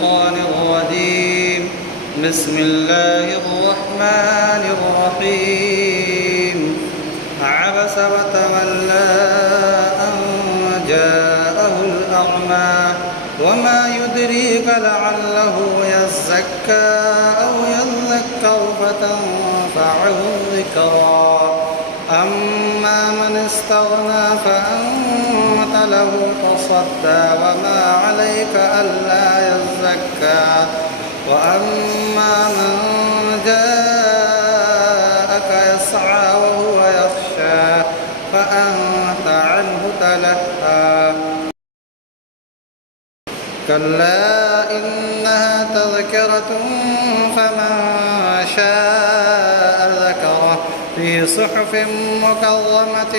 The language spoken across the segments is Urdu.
الشيطان الرجيم بسم الله الرحمن الرحيم عبس وتولى أن جاءه الأعمى وما يدريك لعله يزكى أو يذكر فتنفعه الذكرى أما من استغنى فأنت له تصدى وما عليك ألا يزكى وأما من جاءك يسعى وهو يخشى فأنت عنه تلهى كلا إنها تذكرة فمن شاء ذكره في صحف مكرمة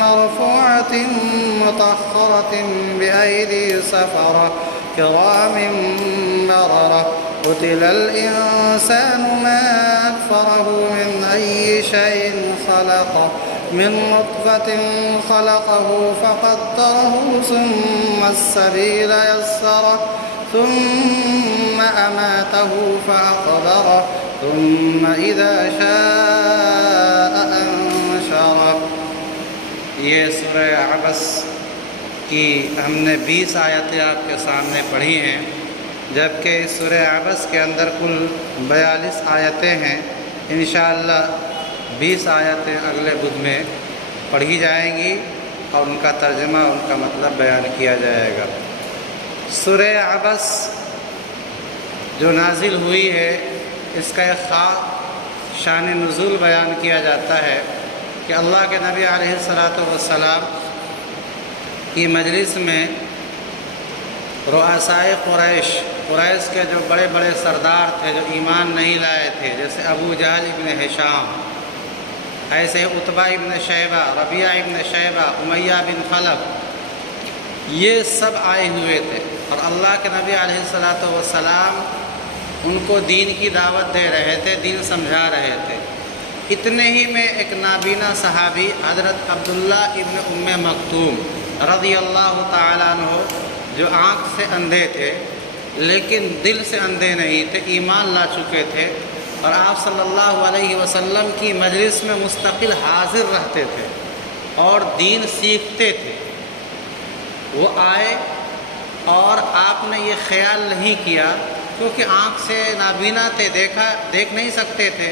مرفوعة مطهرة بأيدي سفرة كرام بررة قتل الإنسان ما أكفره من أي شيء خلقه من نطفة خلقه فقدره ثم السبيل يسره ثم أماته فأقبره ثم إذا شاء أنشره۔ یہ سورہ عبس کی ہم نے 20 آیتیں آپ کے سامنے پڑھی ہیں، جبکہ سورہ عبس کے اندر کل 42 آیتیں ہیں۔ انشاءاللہ 20 آیتیں اگلے بدھ میں پڑھی جائیں گی اور ان کا ترجمہ، ان کا مطلب بیان کیا جائے گا۔ سورہ عبس جو نازل ہوئی ہے، اس کا ایک خاص شان نزول بیان کیا جاتا ہے کہ اللہ کے نبی علیہ السلام کی مجلس میں رؤسائے قریش کے جو بڑے بڑے سردار تھے جو ایمان نہیں لائے تھے، جیسے ابو جہل ابن ہشام، ایسے عتبہ ابن شیبہ، ربیعہ ابن شیبہ، امیہ بن خلف، یہ سب آئے ہوئے تھے اور اللہ کے نبی علیہ السلام ان کو دین کی دعوت دے رہے تھے، دین سمجھا رہے تھے۔ اتنے ہی میں ایک نابینا صحابی حضرت عبداللہ ابن ام مکتوم رضی اللہ تعالیٰ عنہ، جو آنکھ سے اندھے تھے لیکن دل سے اندھے نہیں تھے، ایمان لا چکے تھے اور آپ صلی اللہ علیہ وسلم کی مجلس میں مستقل حاضر رہتے تھے اور دین سیکھتے تھے۔ وہ آئے اور آپ نے یہ خیال نہیں کیا، کیونکہ آنکھ سے نابینا تھے، دیکھ نہیں سکتے تھے،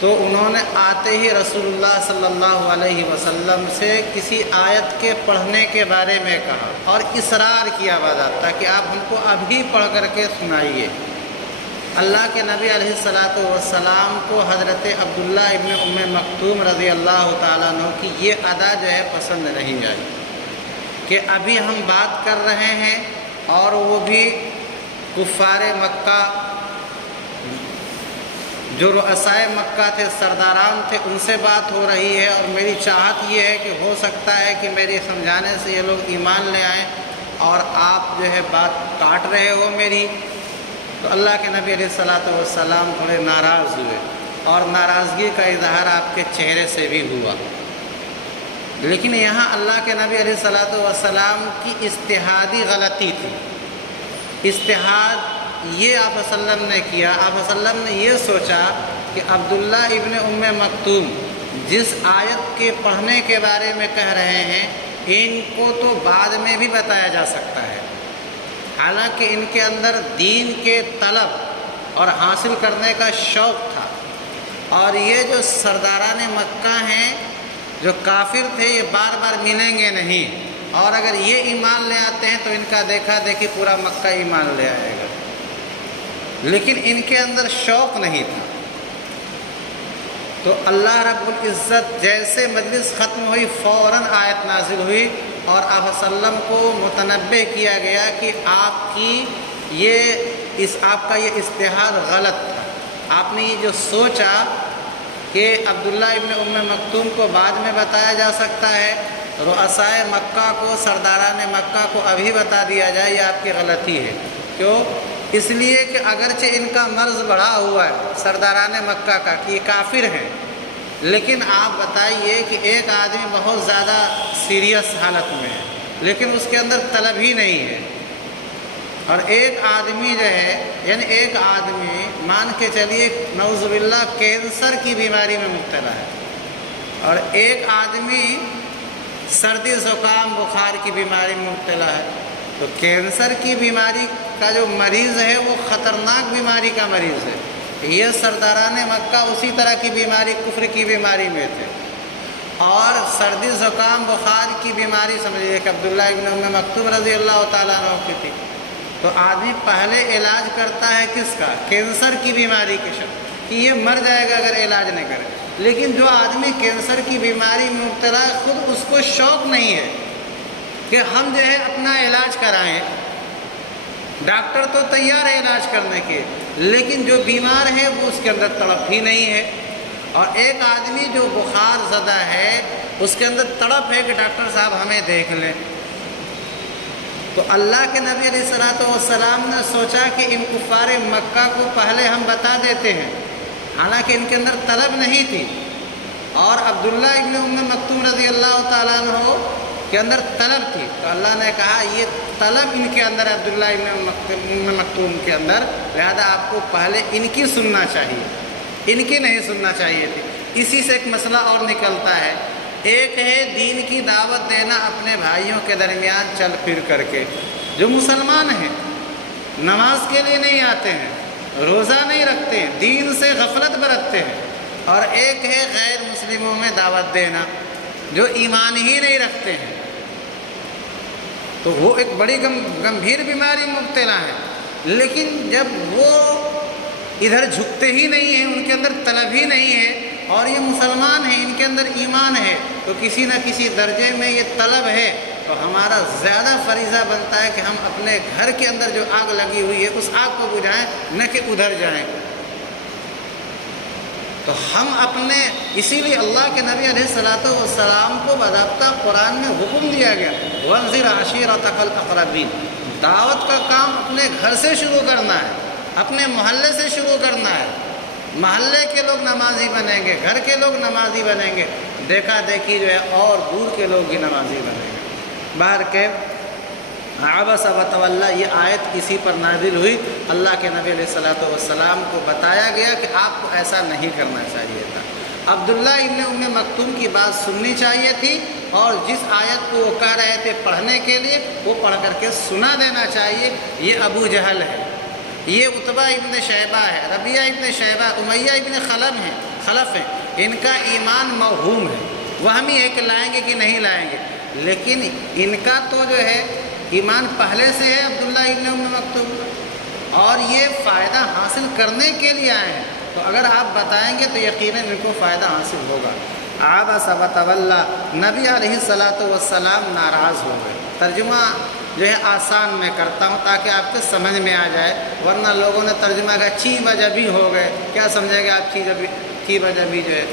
تو انہوں نے آتے ہی رسول اللہ صلی اللہ علیہ وسلم سے کسی آیت کے پڑھنے کے بارے میں کہا اور اصرار کیا باضابطہ کہ آپ ہم کو ابھی پڑھ کر کے سنائیے۔ اللہ کے نبی علیہ السلام کو حضرت عبداللہ ابن ام مکتوم رضی اللہ تعالیٰ عنہ کی یہ ادا جو ہے پسند نہیں آئی کہ ابھی ہم بات کر رہے ہیں اور وہ بھی کفار مکہ جو رؤسائے مکہ تھے، سرداران تھے، ان سے بات ہو رہی ہے اور میری چاہت یہ ہے کہ ہو سکتا ہے کہ میری سمجھانے سے یہ لوگ ایمان لے آئیں اور آپ جو ہے بات کاٹ رہے ہو میری۔ تو اللہ کے نبی علیہ السلام تھوڑے ناراض ہوئے اور ناراضگی کا اظہار آپ کے چہرے سے بھی ہوا۔ لیکن یہاں اللہ کے نبی علیہ السلام کی اجتہادی غلطی تھی۔ اجتہاد یہ آپ وسلم نے کیا، آپ وسلم نے یہ سوچا کہ عبداللہ ابن ام مکتوم جس آیت کے پڑھنے کے بارے میں کہہ رہے ہیں، ان کو تو بعد میں بھی بتایا جا سکتا ہے، حالانکہ ان کے اندر دین کے طلب اور حاصل کرنے کا شوق تھا۔ اور یہ جو سرداران مکہ ہیں جو کافر تھے، یہ بار بار ملیں گے نہیں، اور اگر یہ ایمان لے آتے ہیں تو ان کا دیکھا دیکھی پورا مکہ ایمان لے آئے گا، لیکن ان کے اندر شوق نہیں تھا۔ تو اللہ رب العزت جیسے مجلس ختم ہوئی فوراً آیت نازل ہوئی اور آپ وسلم کو متنبہ کیا گیا کہ آپ کا یہ اجتہاد غلط تھا۔ آپ نے یہ جو سوچا کہ عبداللہ ابن ام مکتوم کو بعد میں بتایا جا سکتا ہے، رؤسائے مکہ کو، سرداران مکہ کو ابھی بتا دیا جائے، یہ آپ کی غلطی ہے۔ کیوں؟ اس لیے کہ اگرچہ ان کا مرض بڑھا ہوا ہے سرداران مکہ کا کہ یہ کافر ہیں، لیکن آپ بتائیے کہ ایک آدمی بہت زیادہ سیریس حالت میں ہے لیکن اس کے اندر طلب ہی نہیں ہے، اور ایک آدمی جو ہے یعنی ایک آدمی مان کے چلیے نعوذ باللہ کینسر کی بیماری میں مبتلا ہے، اور ایک آدمی سردی زکام بخار کی بیماری میں مبتلا ہے، تو کینسر کی بیماری کا جو مریض ہے وہ خطرناک بیماری کا مریض ہے۔ یہ سرداران مکہ اسی طرح کی بیماری کفر کی بیماری میں تھے، اور سردی زکام بخار کی بیماری سمجھیے کہ عبداللہ ابن ام مکتوم رضی اللہ تعالیٰ عنہ کی تھی۔ تو آدمی پہلے علاج کرتا ہے کس کا؟ کینسر کی بیماری کے شخص، کہ یہ مر جائے گا اگر علاج نہیں کرے۔ لیکن جو آدمی کینسر کی بیماری میں مبتلا ہے خود اس کو شوق نہیں ہے کہ ہم جو ہے اپنا علاج کرائیں، ڈاکٹر تو تیار ہے علاج کرنے کے، لیکن جو بیمار ہے وہ اس کے اندر تڑپ ہی نہیں ہے۔ اور ایک آدمی جو بخار زدہ ہے اس کے اندر تڑپ ہے کہ ڈاکٹر صاحب ہمیں دیکھ لیں۔ تو اللہ کے نبی علیہ الصلوۃ والسلام نے سوچا کہ ان کفار مکہ کو پہلے ہم بتا دیتے ہیں، حالانکہ ان کے اندر طلب نہیں تھی، اور عبداللہ ابن ام مکتوم رضی اللہ تعالیٰ عنہ کے اندر طلب تھی۔ تو اللہ نے کہا یہ طلب ان کے اندر عبداللہ ابن ام مکتوم کے اندر، لہذا آپ کو پہلے ان کی سننا چاہیے، ان کی نہیں سننا چاہیے تھی۔ اسی سے ایک مسئلہ اور نکلتا ہے، ایک ہے دین کی دعوت دینا اپنے بھائیوں کے درمیان چل پھر کر کے، جو مسلمان ہیں، نماز کے لیے نہیں آتے ہیں، روزہ نہیں رکھتے ہیں، دین سے غفلت برتتے ہیں، اور ایک ہے غیر مسلموں میں دعوت دینا جو ایمان ہی نہیں رکھتے ہیں، تو وہ ایک بڑی گمبھیر بیماری میں مبتلا ہے۔ لیکن جب وہ ادھر جھکتے ہی نہیں ہیں، ان کے اندر طلب ہی نہیں ہے، اور یہ مسلمان ہیں، ان کے اندر ایمان ہے، تو کسی نہ کسی درجے میں یہ طلب ہے، تو ہمارا زیادہ فریضہ بنتا ہے کہ ہم اپنے گھر کے اندر جو آگ لگی ہوئی ہے اس آگ کو بجھائیں، نہ کہ ادھر جائیں۔ تو ہم اپنے، اسی لیے اللہ کے نبی علیہ الصلوۃ والسلام کو باضابطہ قرآن میں حکم دیا گیا وَانذِرْ عَشِيرَتَكَ الْأَقْرَبِينَ، دعوت کا کام اپنے گھر سے شروع کرنا ہے، اپنے محلے سے شروع کرنا ہے۔ محلے کے لوگ نمازی بنیں گے، گھر کے لوگ نمازی بنیں گے، دیکھا دیکھی جو ہے اور دور کے لوگ بھی نمازی بنیں گے۔ باہر کے عبس وتولی، یہ آیت اسی پر نازل ہوئی، اللہ کے نبی علیہ الصلوۃ والسلام کو بتایا گیا کہ آپ کو ایسا نہیں کرنا چاہیے تھا۔ عبداللہ ابن ام مکتوم کی بات سننی چاہیے تھی، اور جس آیت کو وہ کہہ رہے تھے پڑھنے کے لیے وہ پڑھ کر کے سنا دینا چاہیے۔ یہ ابو جہل ہے، یہ عتبہ ابن شیبہ ہے، ربیعہ ابن شیبہ، امیہ ابن خلف ہیں، ان کا ایمان موہوم ہے، وہمی ہے کہ لائیں گے کہ نہیں لائیں گے، لیکن ان کا تو جو ہے ایمان پہلے سے ہے عبداللہ ابن ام مکتوم، اور یہ فائدہ حاصل کرنے کے لیے آئے ہیں، تو اگر آپ بتائیں گے تو یقیناً ان کو فائدہ حاصل ہوگا۔ عبس وتولی، نبی علیہ الصلوۃ والسلام ناراض ہو گئے۔ ترجمہ جو ہے آسان میں کرتا ہوں تاکہ آپ کو سمجھ میں آ جائے، ورنہ لوگوں نے ترجمہ کا چی بجبی ہو گئے، کیا سمجھے گا آپ چی بجبی جو ہے۔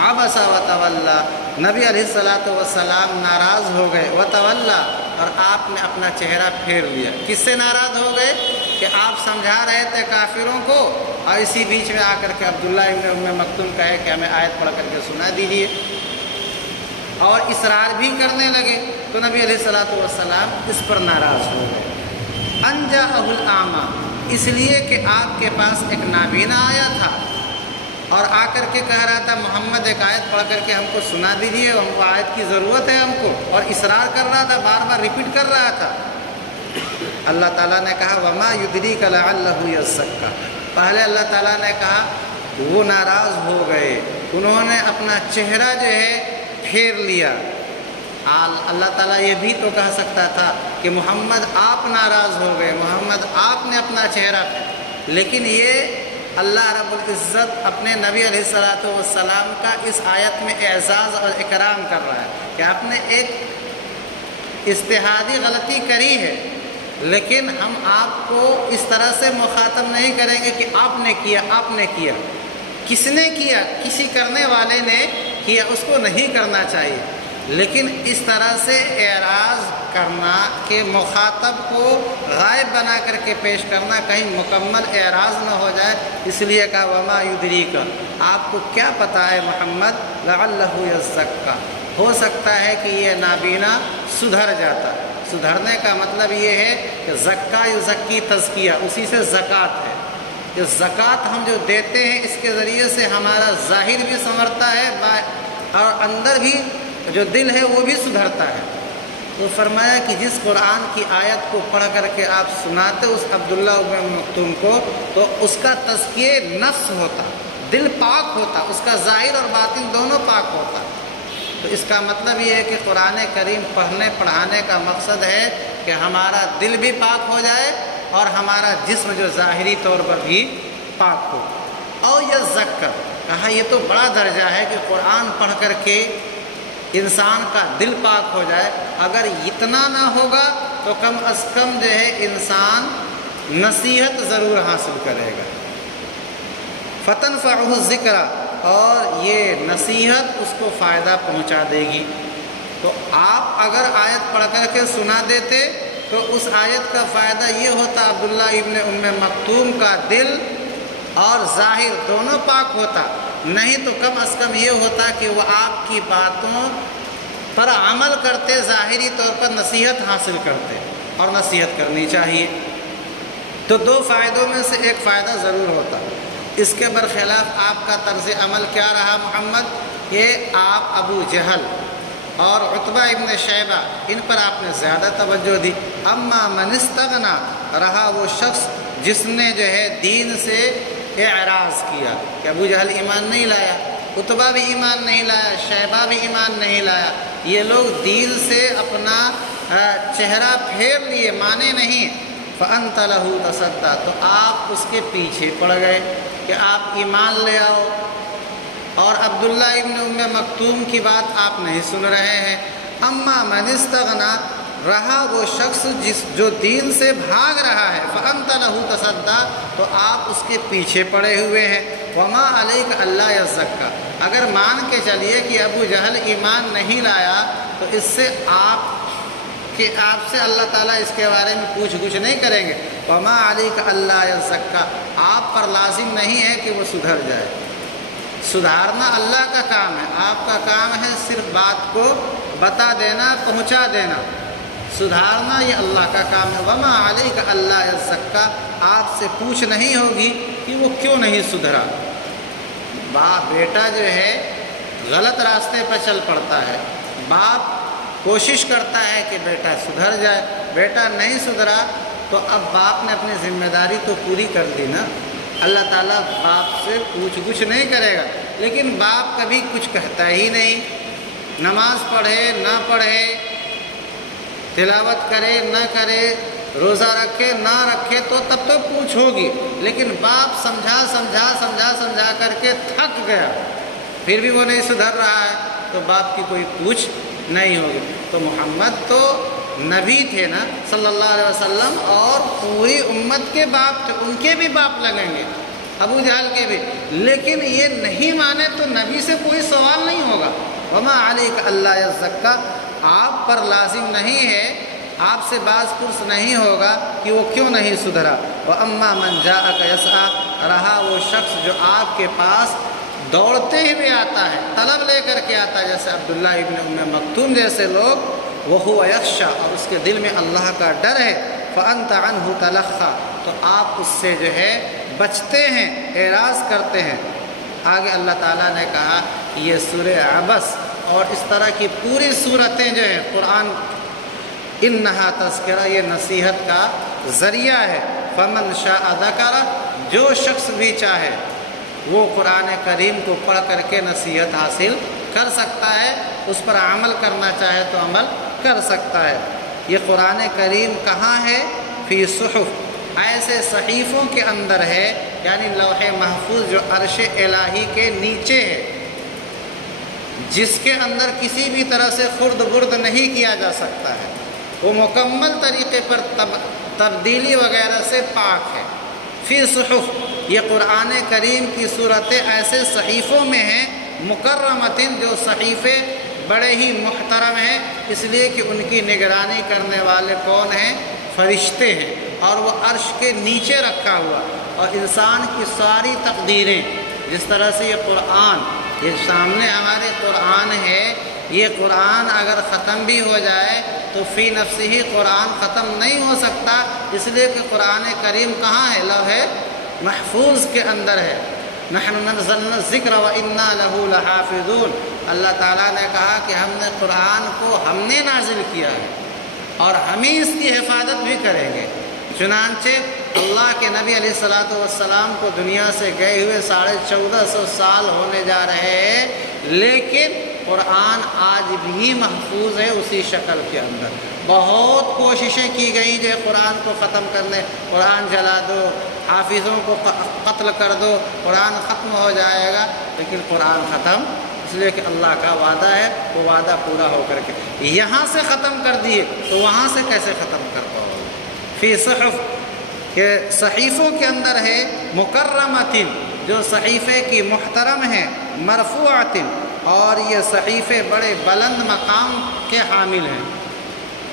عبس وتولی، نبی علیہ الصلوۃ والسلام ناراض ہو گئے، وتولی، اور آپ نے اپنا چہرہ پھیر لیا۔ کس سے ناراض ہو گئے؟ کہ آپ سمجھا رہے تھے کافروں کو، اور اسی بیچ میں آ کر کے عبداللہ ابن ام مکتوم کہے کہ ہمیں آیت پڑھ کر کے سنا دیجیے، اور اصرار بھی کرنے لگے، تو نبی علیہ الصلوۃ والسلام اس پر ناراض ہو گئے۔ ان جاءہ الاعمی، اس لیے کہ آپ کے پاس ایک نابینا آیا تھا اور آ کر کے کہہ رہا تھا محمد ایک آیت پڑھ کر کے ہم کو سنا دیجیے، ہم کو آیت کی ضرورت ہے ہم کو، اور اصرار کر رہا تھا، بار بار ریپیٹ کر رہا تھا۔ اللہ تعالیٰ نے کہا وما یدریک لعلہ یزکی، پہلے اللہ تعالیٰ نے کہا وہ ناراض ہو گئے، انہوں نے اپنا چہرہ جو ہے پھیر لیا۔ اللہ تعالیٰ یہ بھی تو کہہ سکتا تھا کہ محمد آپ ناراض ہو گئے، محمد آپ نے اپنا چہرہ پھیر، لیکن یہ اللہ رب العزت اپنے نبی علیہ الصلوۃ والسلام کا اس آیت میں اعزاز اور اکرام کر رہا ہے کہ آپ نے ایک اجتہادی غلطی کری ہے، لیکن ہم آپ کو اس طرح سے مخاطب نہیں کریں گے کہ آپ نے کیا، آپ نے کیا۔ کس نے کیا؟ کسی کرنے والے نے کیا، اس کو نہیں کرنا چاہیے، لیکن اس طرح سے اعراض کرنا کہ مخاطب کو غائب بنا کر کے پیش کرنا، کہیں مکمل اعراض نہ ہو جائے، اس لیے کہا وما یدریک، آپ کو کیا پتہ ہے محمد لعلہ یزکی، ہو سکتا ہے کہ یہ نابینا سدھر جاتا۔ سدھرنے کا مطلب یہ ہے کہ زکا یزکی تزکیہ، اسی سے زکوٰۃ ہے کہ زکوٰۃ ہم جو دیتے ہیں اس کے ذریعے سے ہمارا ظاہر بھی سنورتا ہے اور اندر بھی جو دل ہے وہ بھی سدھرتا ہے۔ تو فرمایا کہ جس قرآن کی آیت کو پڑھ کر کے آپ سناتے اس عبداللہ ابن مکتوم کو، تو اس کا تزکیہ نفس ہوتا، دل پاک ہوتا، اس کا ظاہر اور باطن دونوں پاک ہوتا۔ تو اس کا مطلب یہ ہے کہ قرآن کریم پڑھنے پڑھانے کا مقصد ہے کہ ہمارا دل بھی پاک ہو جائے اور ہمارا جسم جو ظاہری طور پر بھی پاک ہو۔ اور یہ ذکر کہا یہ تو بڑا درجہ ہے کہ قرآن پڑھ کر کے انسان کا دل پاک ہو جائے، اگر اتنا نہ ہوگا تو کم از کم جو ہے انسان نصیحت ضرور حاصل کرے گا۔ فتنفعہ الذکر، اور یہ نصیحت اس کو فائدہ پہنچا دے گی۔ تو آپ اگر آیت پڑھ کر کے سنا دیتے تو اس آیت کا فائدہ یہ ہوتا عبداللہ ابن ام مکتوم کا دل اور ظاہر دونوں پاک ہوتا، نہیں تو کم از کم یہ ہوتا کہ وہ آپ کی باتوں پر عمل کرتے، ظاہری طور پر نصیحت حاصل کرتے، اور نصیحت کرنی چاہیے۔ تو دو فائدوں میں سے ایک فائدہ ضرور ہوتا۔ اس کے برخلاف آپ کا طرز عمل کیا رہا محمد؟ یہ آپ ابو جہل اور عتبہ ابن شیبہ ان پر آپ نے زیادہ توجہ دی۔ اما من استغنا، رہا وہ شخص جس نے جو ہے دین سے اعراض کیا کہ ابو جہل ایمان نہیں لایا، عتبہ بھی ایمان نہیں لایا، شیبہ بھی ایمان نہیں لایا، یہ لوگ دین سے اپنا چہرہ پھیر لیے، مانے نہیں۔ فأنت لہ تصدیٰ، تو آپ اس کے پیچھے پڑ گئے کہ آپ ایمان لے آؤ، اور عبداللہ ابن ام مکتوم کی بات آپ نہیں سن رہے ہیں۔ اما من استغنا، رہا وہ شخص جو دین سے بھاگ رہا ہے، فأنت لہ تصدیٰ، تو آپ اس کے پیچھے پڑے ہوئے ہیں۔ وما علیک الا یزکا، اگر مان کے چلیے کہ ابو جہل ایمان نہیں لایا تو اس سے آپ سے اللہ تعالیٰ اس کے بارے میں پوچھ گچھ نہیں کریں گے۔ وما علیک الا یزکا، آپ پر لازم نہیں ہے کہ وہ سدھر جائے، سدھارنا اللہ کا کام ہے، آپ کا کام ہے صرف بات کو بتا دینا، پہنچا دینا، سدھارنا یہ اللہ کا کام ہے۔ وما علیک الا یزکا، آپ سے پوچھ نہیں ہوگی کہ وہ کیوں نہیں سدھرا۔ باپ بیٹا جو ہے غلط راستے پر چل پڑتا ہے، باپ کوشش کرتا ہے کہ بیٹا سدھر جائے، بیٹا نہیں سدھرا تو اب باپ نے اپنی ذمہ داری تو پوری کر دی نا، اللہ تعالیٰ باپ سے پوچھ گچھ نہیں کرے گا، لیکن باپ کبھی کچھ کہتا ہی نہیں، نماز پڑھے نہ پڑھے، تلاوت کرے نہ کرے، روزہ رکھے نہ رکھے تو تب تو پوچھ ہوگی، لیکن باپ سمجھا کر کے تھک گیا، پھر بھی وہ نہیں سدھر رہا ہے تو باپ کی کوئی پوچھ نہیں ہوگی۔ تو محمد تو نبی تھے نا صلی اللہ علیہ وسلم، اور پوری امت کے باپ تھے، ان کے بھی باپ لگیں گے، ابو جہل کے بھی، لیکن یہ نہیں مانے تو نبی سے کوئی سوال نہیں ہوگا۔ وما علیک الا یزکا، آپ پر لازم نہیں ہے، آپ سے باز پرس نہیں ہوگا کہ وہ کیوں نہیں سدھرا۔ وَأَمَّا مَنْ جَاءَكَ يَسْعَىٰ، رہا وہ شخص جو آپ کے پاس دوڑتے ہوئے آتا ہے، طلب لے کر کے آتا ہے، جیسے عبداللہ ابن ام مکتوم جیسے لوگ، وَهُوَ يَخْشَىٰ، اور اس کے دل میں اللہ کا ڈر ہے، فَأَنْتَ عَنْهُ تَلَخَّىٰ، تو آپ اس سے جو ہے بچتے ہیں، اعراض کرتے ہیں۔ آگے اللہ تعالیٰ نے کہا کہ یہ سورہ عبس اور اس طرح کی پوری صورتیں جو ہیں قرآن، انہا تذکرہ، یہ نصیحت کا ذریعہ ہے۔ فمن شاء ذکر، جو شخص بھی چاہے وہ قرآن کریم کو پڑھ کر کے نصیحت حاصل کر سکتا ہے، اس پر عمل کرنا چاہے تو عمل کر سکتا ہے۔ یہ قرآن کریم کہاں ہے؟ فی صحف، ایسے صحیفوں کے اندر ہے، یعنی لوح محفوظ جو عرش الہی کے نیچے ہے، جس کے اندر کسی بھی طرح سے خرد برد نہیں کیا جا سکتا ہے، وہ مکمل طریقے پر تبدیلی وغیرہ سے پاک ہے۔ فی صحف، یہ قرآن کریم کی صورتیں ایسے صحیفوں میں ہیں، مکرمتن، جو صحیفے بڑے ہی محترم ہیں، اس لیے کہ ان کی نگرانی کرنے والے کون ہیں؟ فرشتے ہیں، اور وہ عرش کے نیچے رکھا ہوا، اور انسان کی ساری تقدیریں، جس طرح سے یہ قرآن یہ سامنے ہمارے قرآن ہے، یہ قرآن اگر ختم بھی ہو جائے تو فی نفسہ ہی قرآن ختم نہیں ہو سکتا، اس لیے کہ قرآن کریم کہاں ہے؟ لوح محفوظ کے اندر ہے۔ نحن نزلنا الذکر وإنا لہ لحافظون، اللہ تعالیٰ نے کہا کہ ہم نے قرآن کو ہم نے نازل کیا ہے اور ہم ہی اس کی حفاظت بھی کریں گے۔ چنانچہ اللہ کے نبی علیہ الصلوۃ والسلام کو دنیا سے گئے ہوئے 1450 سال ہونے جا رہے ہیں، لیکن قرآن آج بھی محفوظ ہے اسی شکل کے اندر۔ بہت کوششیں کی گئی جو قرآن کو ختم کرنے، قرآن جلا دو، حافظوں کو قتل کر دو، قرآن ختم ہو جائے گا، لیکن قرآن ختم اس لیے کہ اللہ کا وعدہ ہے، وہ وعدہ پورا ہو کر کے یہاں سے ختم کر دیے تو وہاں سے کیسے ختم کر پاؤ؟ فی صحف کہ صحیفوں کے اندر ہے، مکرمۃ جو صحیفے کی محترم ہیں، مرفوعۃ اور یہ صحیفے بڑے بلند مقام کے حامل ہیں،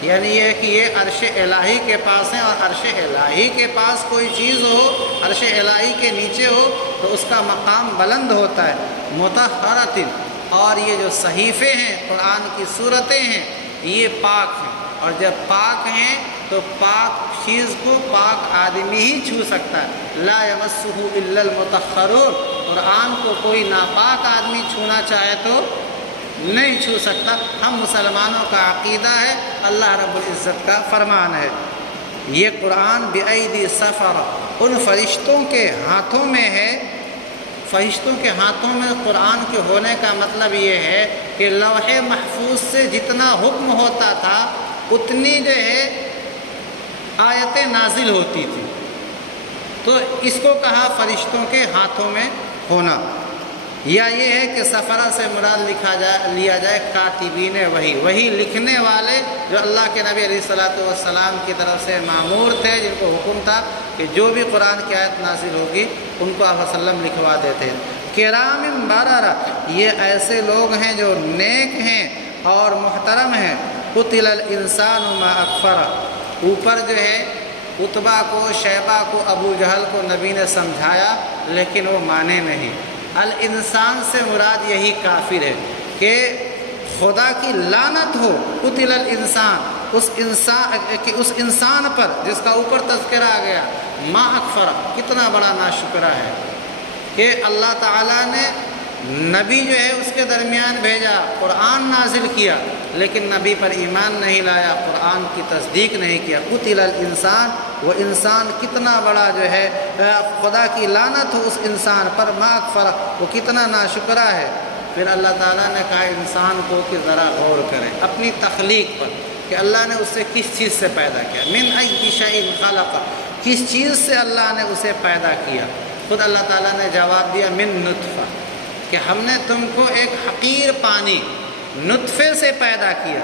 یعنی یہ کہ یہ عرش الہی کے پاس ہیں، اور عرش الہی کے پاس کوئی چیز ہو، عرش الہی کے نیچے ہو تو اس کا مقام بلند ہوتا ہے۔ مطہرۃ اور یہ جو صحیفے ہیں، قرآن کی سورتیں ہیں، یہ پاک ہیں، اور جب پاک ہیں تو پاک چیز کو پاک آدمی ہی چھو سکتا ہے۔ لا یمسہ الا المطہرون، قرآن کو کوئی ناپاک آدمی چھونا چاہے تو نہیں چھو سکتا۔ ہم مسلمانوں کا عقیدہ ہے، اللہ رب العزت کا فرمان ہے۔ یہ قرآن بأیدی سفرہ، ان فرشتوں کے ہاتھوں میں ہے۔ فرشتوں کے ہاتھوں میں قرآن کے ہونے کا مطلب یہ ہے کہ لوح محفوظ سے جتنا حکم ہوتا تھا اتنی جو ہے آیتیں نازل ہوتی تھی، تو اس کو کہا فرشتوں کے ہاتھوں میں ہونا۔ یا یہ ہے کہ سفرہ سے مراد لیا جائے کاتبین وہی لکھنے والے جو اللہ کے نبی علیہ الصلوۃ والسلام کی طرف سے مامور تھے، جن کو حکم تھا کہ جو بھی قرآن کی آیت نازل ہوگی ان کو آپ صلی اللہ علیہ وسلم لکھوا دیتے ہیں۔ کرام بررہ، یہ ایسے لوگ ہیں جو نیک ہیں اور محترم ہیں۔ قتل الانسان ما اکفرہ، اوپر جو ہے عتبہ کو، شیبہ کو، ابو جہل کو نبی نے سمجھایا لیکن وہ مانے نہیں۔ الانسان سے مراد یہی کافر ہے کہ خدا کی لعنت ہو۔ قتل الانسان، اس انسان پر جس کا اوپر تذکرہ آ گیا، ما اکفر، کتنا بڑا ناشکرا ہے کہ اللہ تعالیٰ نے نبی جو ہے اس کے درمیان بھیجا، قرآن نازل کیا، لیکن نبی پر ایمان نہیں لایا، قرآن کی تصدیق نہیں کیا۔ قتل الانسان، وہ انسان کتنا بڑا جو ہے خدا کی لعنت ہو اس انسان پر، ما اکفر، وہ کتنا ناشکرا ہے۔ پھر اللہ تعالیٰ نے کہا انسان کو کہ ذرا غور کریں اپنی تخلیق پر کہ اللہ نے اسے کس چیز سے پیدا کیا۔ من ای شیء خلق، کس چیز سے اللہ نے اسے پیدا کیا؟ خود اللہ تعالیٰ نے جواب دیا من نطفہ، کہ ہم نے تم کو ایک حقیر پانی نطفے سے پیدا کیا،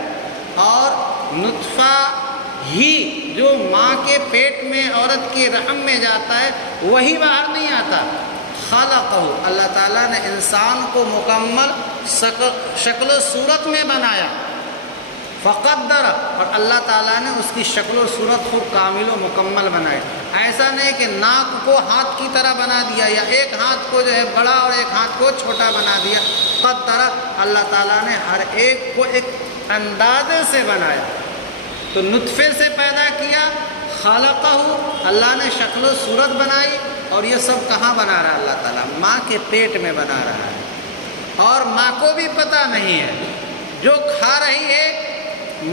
اور نطفہ ہی جو ماں کے پیٹ میں عورت کے رحم میں جاتا ہے وہی باہر نہیں آتا۔ خلقہ، اللہ تعالیٰ نے انسان کو مکمل شکل و صورت میں بنایا۔ فقدر، اور اللہ تعالیٰ نے اس کی شکل و صورت کو کامل و مکمل بنائی۔ ایسا نہیں کہ ناک کو ہاتھ کی طرح بنا دیا یا ایک ہاتھ کو جو ہے بڑا اور ایک ہاتھ کو چھوٹا بنا دیا۔ قدر، اللہ تعالیٰ نے ہر ایک کو ایک اندازے سے بنایا۔ تو نطفے سے پیدا کیا، خلقہ، اللہ نے شکل و صورت بنائی، اور یہ سب کہاں بنا رہا ہے اللہ تعالیٰ؟ ماں کے پیٹ میں بنا رہا ہے، اور ماں کو بھی پتہ نہیں ہے۔ جو کھا رہی ہے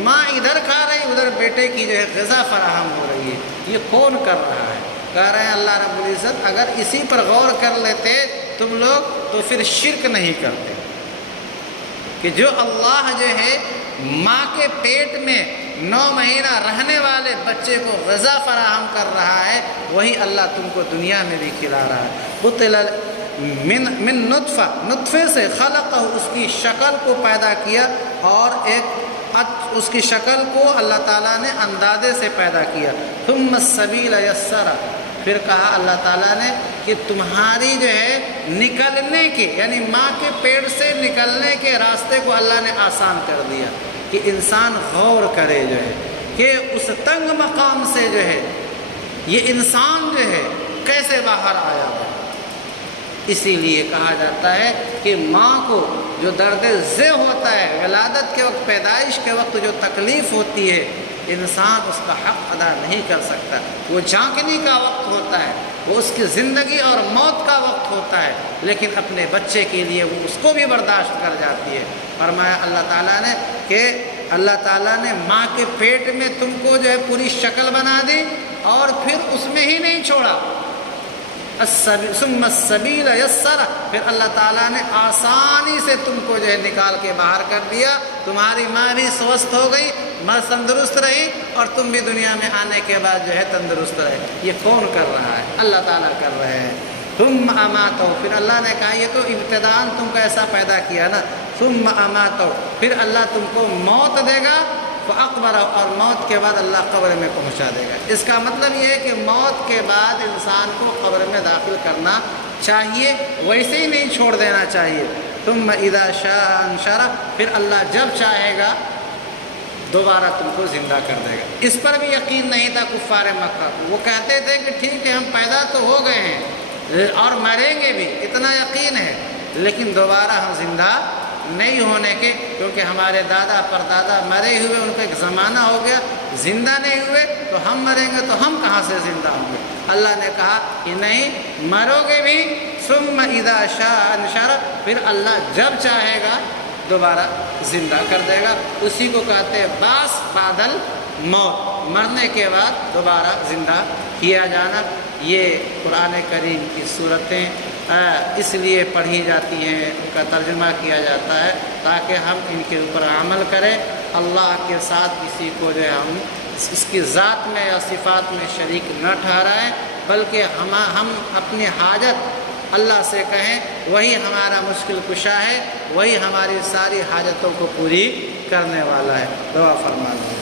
ماں، ادھر کھا رہی، ادھر بیٹے کی جو ہے غذا فراہم ہو رہی ہے، یہ کون کر رہا ہے؟ کہہ رہے ہیں اللہ رب العزت اگر اسی پر غور کر لیتے تم لوگ تو پھر شرک نہیں کرتے، کہ جو اللہ جو ہے ماں کے پیٹ میں 9 مہینہ رہنے والے بچے کو غذا فراہم کر رہا ہے، وہی اللہ تم کو دنیا میں بھی کھلا رہا ہے۔ قتل من نطفہ، نطفے سے، خلقہ، اس کی شکل کو پیدا کیا، اور اس کی شکل کو اللہ تعالیٰ نے اندازے سے پیدا کیا۔ ثم السبیل یسرہ، پھر کہا اللہ تعالیٰ نے کہ تمہاری جو ہے نکلنے کے، یعنی ماں کے پیٹ سے نکلنے کے راستے کو اللہ نے آسان کر دیا، کہ انسان غور کرے جو ہے کہ اس تنگ مقام سے جو ہے یہ انسان جو ہے کیسے باہر آیا ہے۔ اسی لیے کہا جاتا ہے کہ ماں کو جو درد ذہ ہوتا ہے ولادت کے وقت، پیدائش کے وقت جو تکلیف ہوتی ہے، انسان اس کا حق ادا نہیں کر سکتا۔ وہ جھانکنے کا وقت ہوتا ہے، وہ اس کی زندگی اور موت کا وقت ہوتا ہے، لیکن اپنے بچے کے لیے وہ اس کو بھی برداشت کر جاتی ہے۔ فرمایا اللہ تعالیٰ نے کہ اللہ تعالیٰ نے ماں کے پیٹ میں تم کو جو ہے پوری شکل بنا دی اور پھر اس میں ہی نہیں چھوڑا، ثم السبیل یسرہ، پھر اللہ تعالیٰ نے آسانی سے تم کو جو ہے نکال کے باہر کر دیا۔ تمہاری ماں بھی سوستھ ہو گئی، ماں تندرست رہی، اور تم بھی دنیا میں آنے کے بعد جو ہے تندرست رہے۔ یہ کون کر رہا ہے؟ اللہ تعالیٰ کر رہے ہیں۔ ثم اماتہ، پھر اللہ نے کہا یہ تو ابتداءً تم کو ایسا پیدا کیا نا، ثم اماتہ، پھر اللہ تم کو موت دے گا، فاقبرہ، اور موت کے بعد اللہ قبر میں پہنچا دے گا۔ اس کا مطلب یہ ہے کہ موت کے بعد انسان کو قبر میں داخل کرنا چاہیے، ویسے ہی نہیں چھوڑ دینا چاہیے۔ ثم اذا شاء انشرہ، پھر اللہ جب چاہے گا دوبارہ تم کو زندہ کر دے گا۔ اس پر بھی یقین نہیں تھا کفار مکہ کو، وہ کہتے تھے کہ ٹھیک ہے ہم پیدا تو ہو گئے ہیں اور مریں گے بھی، اتنا یقین ہے، لیکن دوبارہ ہم زندہ نہیں ہونے کے، کیونکہ ہمارے دادا پردادا مرے ہوئے، ان کا ایک زمانہ ہو گیا، زندہ نہیں ہوئے، تو ہم مریں گے تو ہم کہاں سے زندہ ہوں گے؟ اللہ نے کہا کہ نہیں، مرو گے بھی، ثم اذا شاء انشرہ، پھر اللہ جب چاہے گا دوبارہ زندہ کر دے گا۔ اسی کو کہتے ہیں باس بادل موت، مرنے کے بعد دوبارہ زندہ کیا جانا۔ یہ قرآن کریم کی صورتیں اس لیے پڑھی جاتی ہیں، ان کا ترجمہ کیا جاتا ہے تاکہ ہم ان کے اوپر عمل کریں، اللہ کے ساتھ کسی کو جو ہے ہم اس کی ذات میں یا صفات میں شریک نہ ٹھہرائیں، بلکہ ہم اپنی حاجت اللہ سے کہیں، وہی ہمارا مشکل کشا ہے، وہی ہماری ساری حاجتوں کو پوری کرنے والا ہے۔ دعا فرما دیں۔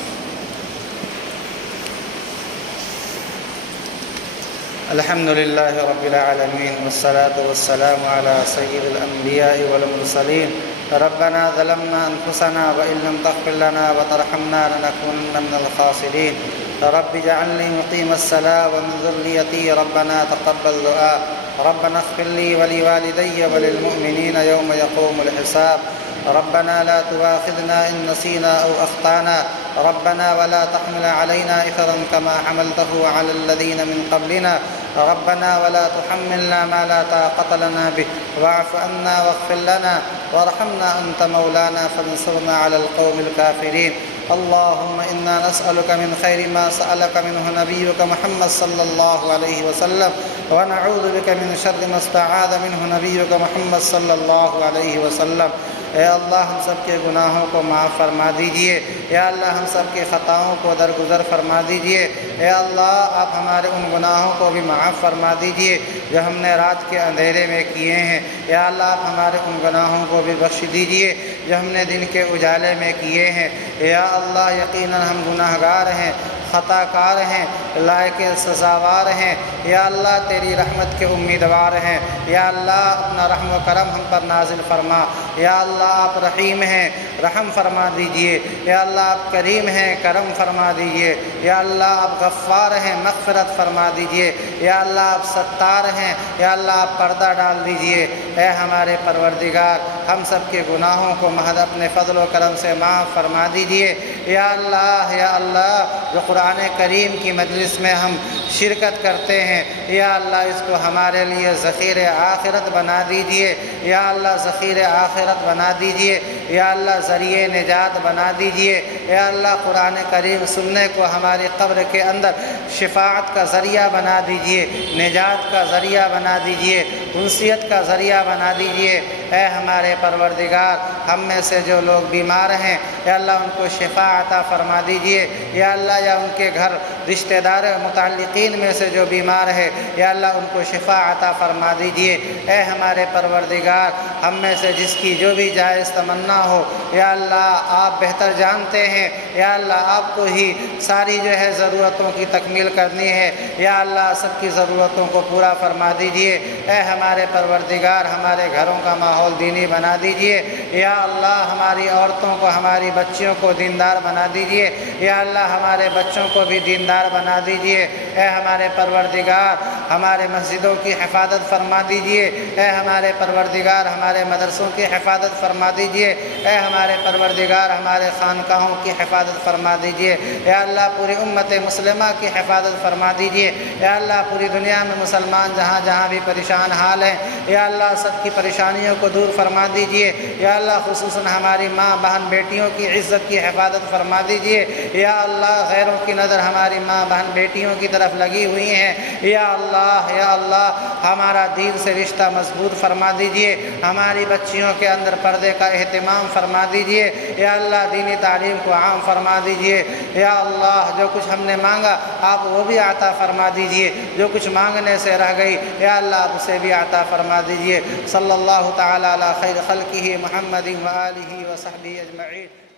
الحمد لله رب العالمين، والصلاة والسلام على سيد الأنبياء والمرسلين۔ ربنا ظلمنا أنفسنا وإن لم تغفر لنا وترحمنا لنكونن من الخاسرين۔ رب اجعلني مقيم الصلاة ومن ذريتي، ربنا تقبل دعاء۔ ربنا اغفر لي ولوالدي وللمؤمنين يوم يقوم الحساب۔ ربنا لا تؤاخذنا إن نسينا أو أخطأنا، ربنا ولا تحمل علينا إثرا كما حملته على الذين من قبلنا، ربنا ولا تحملنا ما لا طاقة لنا به، واعف عنا واغفر لنا وارحمنا أنت مولانا فانصرنا على القوم الكافرين۔ اللهم إنا نسألك من خير ما سألك منه نبيك محمد صلى الله عليه وسلم، ونعوذ بك من شر ما استعاذ منه نبيك محمد صلى الله عليه وسلم۔ اے اللہ ہم سب کے گناہوں کو معاف فرما دیجئے، یا اللہ ہم سب کے خطاؤں کو درگزر فرما دیجئے، اے اللہ آپ ہمارے ان گناہوں کو بھی معاف فرما دیجئے جو ہم نے رات کے اندھیرے میں کیے ہیں، یا اللہ آپ ہمارے ان گناہوں کو بھی بخش دیجئے جو ہم نے دن کے اجالے میں کیے ہیں۔ یا اللہ یقیناً ہم گناہ گار ہیں، خطا کار ہیں، لائق سزاوار ہیں، یا اللہ تیری رحمت کے امیدوار ہیں، یا اللہ اپنا رحم و کرم ہم پر نازل فرما، یا اللہ آپ رحیم ہیں، رحم فرما دیجئے، یا اللہ آپ کریم ہیں، کرم فرما دیجئے، یا اللہ آپ غفار ہیں، مغفرت فرما دیجئے، یا اللہ آپ ستار ہیں، یا اللہ آپ پردہ ڈال دیجئے۔ اے ہمارے پروردگار ہم سب کے گناہوں کو محض اپنے فضل و کرم سے معاف فرما دیجئے، یا اللہ جو قرآن کریم کی مجلس میں ہم شرکت کرتے ہیں، یا اللہ اس کو ہمارے لیے ذخیر آخرت بنا دیجئے، یا اللہ ذخیر آخرت بنا دیجئے، یا اللہ ذریعہ نجات بنا دیجئے، یا اللہ قرآن کریم سننے کو ہماری قبر کے اندر شفاعت کا ذریعہ بنا دیجئے، نجات کا ذریعہ بنا دیجئے، انسیت کا ذریعہ بنا دیجئے۔ اے ہمارے پروردگار ہم میں سے جو لوگ بیمار ہیں، یا اللہ ان کو شفا عطا فرما دیجئے، یا اللہ یا ان کے گھر رشتہ دار متعلقین میں سے جو بیمار ہے، یا اللہ ان کو شفا عطا فرما دیجئے۔ اے ہمارے پروردگار ہم میں سے جس کی جو بھی جائز تمنا ہو، یا اللہ آپ بہتر جانتے ہیں، یا اللہ آپ کو ہی ساری جو ہے ضرورتوں کی تکمیل کرنی ہے، یا اللہ سب کی ضرورتوں کو پورا فرما دیجئے۔ اے ہمارے پروردگار ہمارے گھروں کا ماحول دینی بنا دیجئے، یا اللہ ہماری عورتوں کو ہماری بچیوں کو دیندار بنا دیجئے، یا اللہ ہمارے بچوں کو بھی دیندار بنا دیجئے۔ اے ہمارے پروردگار ہمارے مسجدوں کی حفاظت فرما دیجئے۔ اے ہمارے پروردگار ہمارے مدرسوں کی حفاظت فرما دیجئے۔ اے ہمارے پروردگار ہمارے خانقاہوں کی حفاظت فرما دیجئے۔ یا اللہ پوری امت مسلمہ کی حفاظت فرما دیجئے۔ یا اللہ پوری دنیا میں مسلمان جہاں جہاں بھی پریشان حال ہیں، یا اللہ سب کی پریشانیوں کو دور فرما دیجئے۔ یا اللہ خصوصاً ہماری ماں بہن بیٹیوں کی عزت کی حفاظت فرما دیجئے۔ یا اللہ غیروں کی نظر ہماری ماں بہن بیٹیوں کی طرف لگی ہوئی ہیں، یا اللہ ہمارا دین سے رشتہ مضبوط فرما دیجئے۔ ہماری بچیوں کے اندر پردے کا اہتمام فرما دیجئے۔ یا اللہ دینی تعلیم کو عام فرما دیجئے۔ یا اللہ جو کچھ ہم نے مانگا آپ وہ بھی عطا فرما دیجئے، جو کچھ مانگنے سے رہ گئی یا اللہ آپ اسے بھی عطا فرما دیجئے۔ صلی اللہ تعالی علی خیر خلقہ محمد و آلہ و صحبہ اجمعین۔